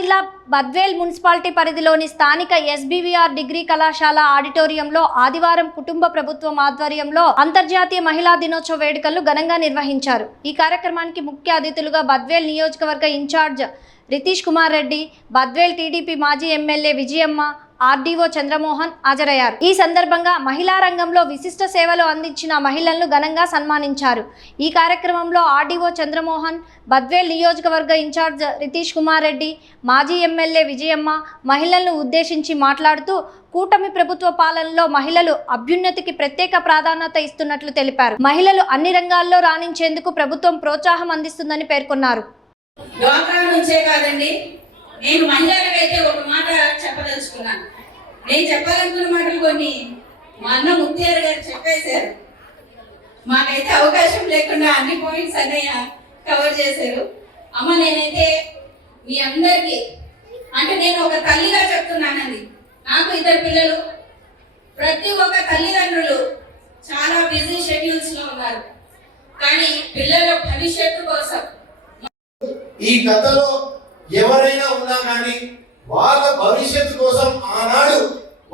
జిల్లా బద్వేల్ మున్సిపాలిటీ పరిధిలోని స్థానిక ఎస్బీవీఆర్ డిగ్రీ కళాశాల ఆడిటోరియంలో ఆదివారం కుటుంబ ప్రభుత్వం ఆధ్వర్యంలో అంతర్జాతీయ మహిళా దినోత్సవ వేడుకలు ఘనంగా నిర్వహించారు। ఈ కార్యక్రమానికి ముఖ్య అతిథులుగా బద్వేల్ నియోజకవర్గ ఇన్ఛార్జ్ రితీష్ కుమార్ రెడ్డి, బద్వేల్ టీడీపీ మాజీ ఎమ్మెల్యే విజయమ్మ, ఆర్డీఓ చంద్రమోహన్ హాజరయ్యారు। ఈ సందర్భంగా మహిళా రంగంలో విశిష్ట సేవలు అందించిన మహిళలను ఘనంగా సన్మానించారు। ఈ కార్యక్రమంలో ఆర్డీఓ చంద్రమోహన్, బద్వేల్ నియోజకవర్గ ఇన్ఛార్జ్ రితీష్ కుమార్ రెడ్డి, మాజీ ఎమ్మెల్యే విజయమ్మ మహిళలను ఉద్దేశించి మాట్లాడుతూ కూటమి ప్రభుత్వ పాలనలో మహిళలు అభ్యున్నతికి ప్రత్యేక ప్రాధాన్యత ఇస్తున్నట్లు తెలిపారు। మహిళలు అన్ని రంగాల్లో రాణించేందుకు ప్రభుత్వం ప్రోత్సాహం అందిస్తుందని పేర్కొన్నారు। నేను మహిళలకైతే ఒక మాట చెప్పదలుచుకున్నాను। నేను చెప్పాలనుకున్న మాటలు కొన్ని మా అన్న ముత్యారు గారు చెప్పేశారు। మాకైతే అవకాశం లేకుండా అన్ని పాయింట్స్ అన్నయ్య కవర్ చేశారు। అమ్మ, నేనైతే మీ అందరికీ అంటే నేను ఒక తల్లిగా చెప్తున్నానండి। నాకు 2 పిల్లలు, ప్రతి ఒక్క తల్లిదండ్రులు చాలా బిజీ షెడ్యూల్స్ లో ఉన్నారు, కానీ పిల్లల భవిష్యత్తు కోసం ఈ కథలో ఎవరైనా ఉన్నా కానీ వాళ్ళ భవిష్యత్తు కోసం ఆనాడు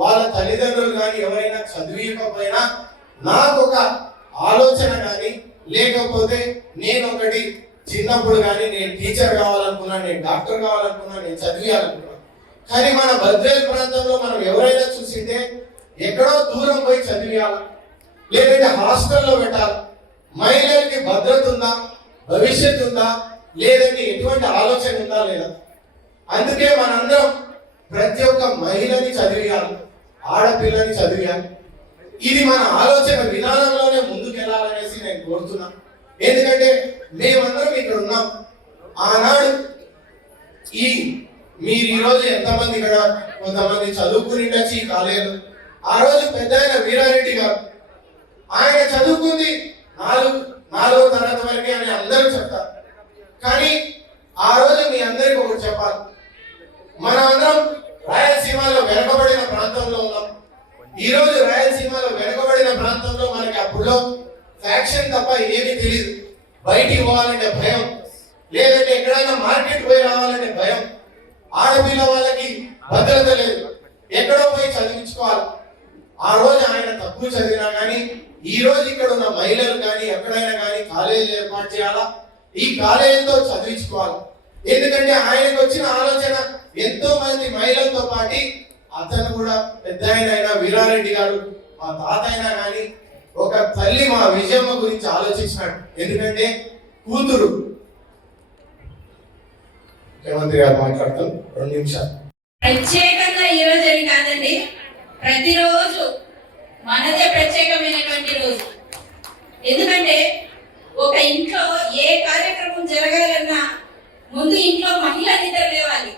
వాళ్ళ తల్లిదండ్రులు కానీ ఎవరైనా చదివికపోయినా నాకు ఒక ఆలోచన కానీ లేకపోతే నేను ఒకటి చిన్నప్పుడు కానీ నేను టీచర్ కావాలనుకున్నా, నేను డాక్టర్ కావాలనుకున్నా, నేను చదివేయాలనుకున్నా, కానీ మన బద్వేల్ ప్రాంతంలో మనం ఎవరైనా చూసింటే ఎక్కడో దూరం పోయి చదివేయాలి, లేదంటే హాస్టల్లో పెట్టాలి, మహిళలకి భద్రత ఉందా, భవిష్యత్తు ఉందా, లేదంటే ఎటువంటి ఆలోచన ఉందా లేదా? అందుకే మనందరం ప్రతి ఒక్క మహిళని చదివేయాలి, ఆడపిల్లని చదివేయాలి। ఇది మన ఆలోచన విధానంలోనే ముందుకెళ్ళాలనేసి నేను కోరుతున్నా। ఎందుకంటే మేమందరం ఇక్కడ ఉన్నాం। ఆనాడు మీరు ఈరోజు ఎంతమంది ఇక్కడ కొంతమంది చదువుకుని ఉండొచ్చు ఈ కాలేజీలో। ఆ రోజు పెద్ద వీరారెడ్డి గారు ఆయన చదువుకుంది 4వ తరగతి వరకే అని అందరూ చెప్తారు, కానీ ఆ రోజు మీ అందరికీ ఒకటి చెప్పాలి, మనం అందరం రాయలసీమలో వెనుకబడిన ప్రాంతంలో ఉన్నాం। ఈ రోజు రాయలసీమలో వెనుకబడిన ప్రాంతంలో మనకి అప్పుడులో ఫ్యాక్షన్ తప్ప ఏమీ తెలియదు। బయటికి పోవాలంటే భయం, లేదంటే ఎక్కడైనా మార్కెట్ పోయి రావాలంటే భయం, ఆడపిల్ల వాళ్ళకి భద్రత లేదు, ఎక్కడో పోయి చదివించుకోవాలి। ఆ రోజు ఆయన తక్కువ చదివినా కానీ ఈ రోజు ఇక్కడ ఉన్న మహిళలు కానీ ఎక్కడైనా కానీ కాలేజీ ఏర్పాటు చేయాలా, ఈ కాలేజీతో చదివించుకోవాలి। ఎందుకంటే ఆయనకు వచ్చిన ఆలోచన ఎంతో మంది మహిళలతో పాటు అతను కూడా పెద్ద ఆయన వీరారెడ్డి గారు మా తాత అయినా కానీ ఒక తల్లి మా విజయమ్మ గురించి ఆలోచించినాడు। ఎందుకంటే కూతురు ముఖ్యమంత్రి గారు మాట్లాడతాం 2 నిమిషాలు। ప్రత్యేకంగా ఈ రోజు అని కాదండి, ప్రతిరోజు మనదే ప్రత్యేకమైనటువంటి రోజు। ఎందుకంటే ఒక ఇంట్లో ఏ కార్యక్రమం జరగాలన్నా ముందు ఇంట్లో మహిళ నిద్ర లేవాలి,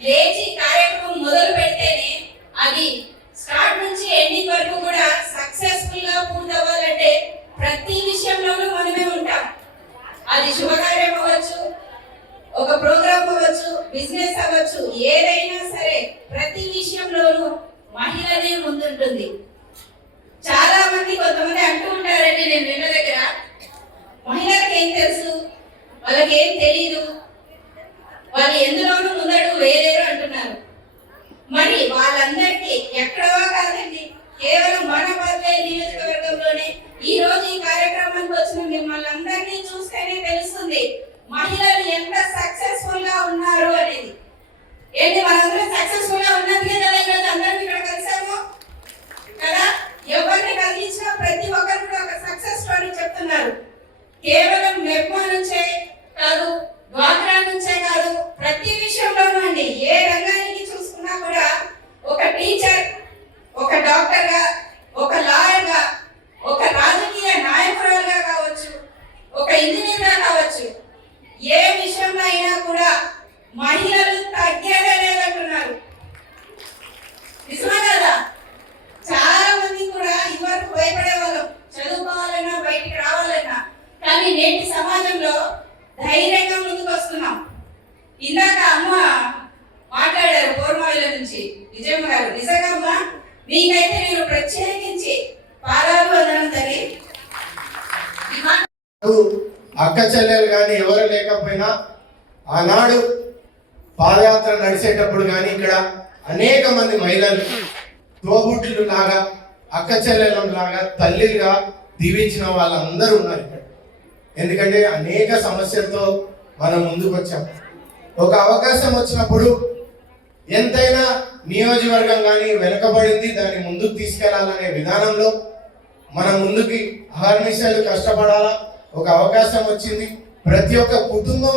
లేచి కార్యక్రమం మొదలు పెడితేనే అది స్టార్ట్ నుంచి ఎండింగ్ వరకు కూడా సక్సెస్ఫుల్ గా పూర్తవ్వాలంటే ప్రతి విషయంలోనూ మనమే ఉంటాం। అది శుభకార్యం అవ్వచ్చు, ఒక ప్రోగ్రామ్ అవ్వచ్చు, బిజినెస్ అవ్వచ్చు, ఏదైనా సరే ప్రతి విషయంలోనూ మహిళనే ముందుంటుంది। చాలా మంది కొంతమంది అంటూ ఉంటారండి, నేను నిన్న దగ్గర మహిళలకు ఏం తెలుసు, వాళ్ళకి ఏం తెలీదు, వాళ్ళు ఎందులోనూ ముందడుగు వేయలేరు అంటున్నారు। మరి వాళ్ళందరికీ ఎక్కడో కాదండి, కేవలం మన బద్వేల్ నియోజకవర్గంలోనే ఈ రోజు ఈ కార్యక్రమానికి వచ్చిన మిమ్మల్ని అందరినీ చూస్తేనే తెలుస్తుంది మహిళలు ఎంత సక్సెస్ఫుల్ గా ఉన్నారు అనేది। ఏంటి, మనందరం సక్సెస్ఫుల్ గా ఉన్నందుకే కదా ఈరోజు అందరం ఇక్కడ కలిసాము కదా। ఎవరిని కలిగించినా ప్రతి ఒక్కరు కూడా ఒక సక్సెస్ స్టోరీ చెప్తున్నారు। కేవలం మెప్మా నుంచే కాదు, డ్వాక్రా నుంచే కాదు, ప్రతి విషయంలోనూ అండి, ఏ రంగానికి చూసుకున్నా కూడా ఒక టీచర్, ఒక డాక్టర్ గా, ఒక లాయర్ గా, ఒక రాజకీయ నాయకురాలుగా కావచ్చు, ఒక ఇంజనీర్ గా కావచ్చు, ఏ విషయంలో అయినా కూడా మహిళలు తగ్గేదే లేదంటున్నారు। నిజమే కదా? చాలా మంది కూడా ఇదివరకు భయపడే వాళ్ళం, చదువుకోవాలన్నా బయటికి రావాలన్నా, కానీ నేటి సమాజంలో ధైర్యంగా ముందుకు వస్తున్నాం। ఇందాక అమ్మ మాట్లాడారు పూర్మాయిల నుంచి విజయమ్మ గారు, నిజంగా అమ్మ మీకైతే నేను ప్రత్యేకించి పాదాలు వదనం తల్లి। అక్క చెల్లెలు కానీ ఎవరు లేకపోయినా ఆనాడు పాదయాత్ర నడిచేటప్పుడు కానీ ఇక్కడ అనేక మంది మహిళలు తోబుట్టులు లాగా, అక్క చెల్లెలం లాగా, తల్లిగా దీవించిన వాళ్ళందరూ ఉన్నారు ఇక్కడ. ఎందుకంటే అనేక సమస్యలతో మనం ముందుకు వచ్చాం. ఒక అవకాశం వచ్చినప్పుడు ఎంతైనా నియోజకవర్గం కానీ వెనుకబడింది, దాన్ని ముందుకు తీసుకెళ్లాలనే విధానంలో మనం ముందుకి అహర్నిశలు కష్టపడాలా. ఒక అవకాశం వచ్చింది, ప్రతి ఒక్క కుటుంబం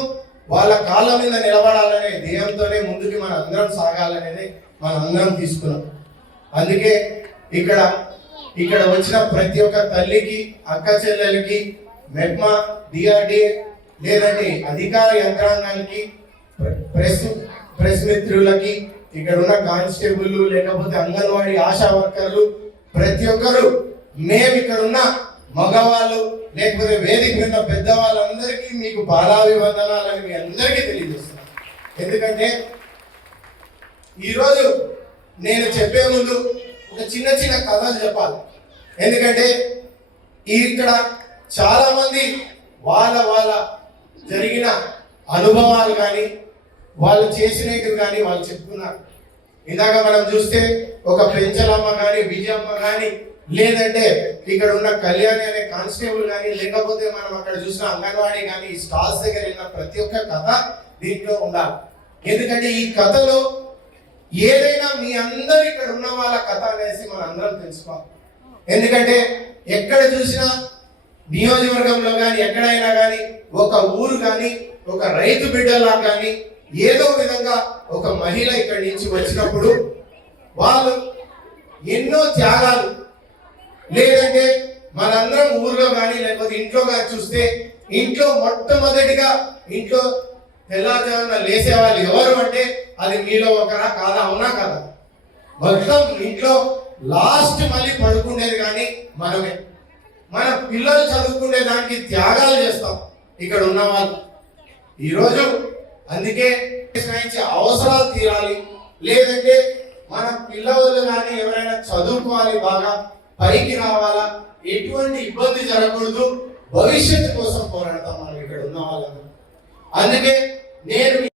వాళ్ళ కాళ్ళ మీద నిలబడాలనే ధ్యేయంతోనే ముందుకి మన అందరం సాగాలనేది మన అందరం తీసుకున్నాం. అందుకే ఇక్కడ వచ్చిన ప్రతి ఒక్క తల్లికి, అక్క చెల్లెలకి, మెప్మా, డిఆర్డిఏ లేదంటే అధికార యంత్రాంగానికి, ప్రెస్ మిత్రులకి, ఇక్కడ ఉన్న కానిస్టేబుల్ లేకపోతే అంగన్వాడీ ఆశా వర్కర్లు, ప్రతి ఒక్కరు, మేము ఇక్కడ ఉన్న మగవాళ్ళు లేకపోతే వేదిక మీద పెద్దవాళ్ళందరికీ మీకు పాదాభివందనాలని మీ అందరికీ తెలియజేస్తున్నాను. ఎందుకంటే ఈరోజు నేను చెప్పే ముందు ఒక చిన్న కథలు చెప్పాలి. ఎందుకంటే ఇక్కడ చాలా మంది వాళ్ళ జరిగిన అనుభవాలు కానీ, వాళ్ళు చేసినవి కానీ వాళ్ళు చెప్తున్నారు. ఇందాక మనం చూస్తే ఒక పెంచలమ్మ కానీ, విజయమ్మ కానీ, లేదంటే ఇక్కడ ఉన్న కళ్యాణి అనే కానిస్టేబుల్ కానీ, లేకపోతే మనం అక్కడ చూసిన అంగన్వాడీ కానీ, ఈ స్టాల్స్ దగ్గర వెళ్ళిన ప్రతి ఒక్క కథ దీంట్లో ఉండాలి. ఎందుకంటే ఈ కథలో ఏదైనా మీ అందరు ఇక్కడ ఉన్న వాళ్ళ కథ అనేసి మనం అందరం తెలుసుకోవాలి. ఎందుకంటే ఎక్కడ చూసినా నియోజకవర్గంలో కానీ ఎక్కడైనా కానీ ఒక ఊరు కానీ ఒక రైతు బిడ్డలా కానీ ఏదో విధంగా ఒక మహిళ ఇక్కడి నుంచి వచ్చినప్పుడు వాళ్ళు ఎన్నో త్యాగాలు, లేదంటే మనందరం ఊర్లో కానీ లేకపోతే ఇంట్లో కానీ చూస్తే ఇంట్లో మొట్టమొదటిగా ఇంట్లో తెల్లవారుజామున లేసే వాళ్ళు ఎవరు అంటే అది మీలో ఒకరా కాదా? అవునా కదా? మొత్తం ఇంట్లో లాస్ట్ మళ్ళీ పడుకునేది కానీ మనమే. మన పిల్లలు చదువుకునే దానికి త్యాగాలు చేస్తాం ఇక్కడ ఉన్న వాళ్ళు. ఈరోజు అందుకే అవసరాలు తీరాలి, లేదంటే మన పిల్లలు కానీ ఎవరైనా చదువుకోవాలి, బాగా పైకి రావాలా, ఎటువంటి ఇబ్బంది జరగకూడదు, భవిష్యత్తు కోసం పోరాడతాం మనం ఇక్కడ ఉన్న వాళ్ళందరూ. అందుకే నేను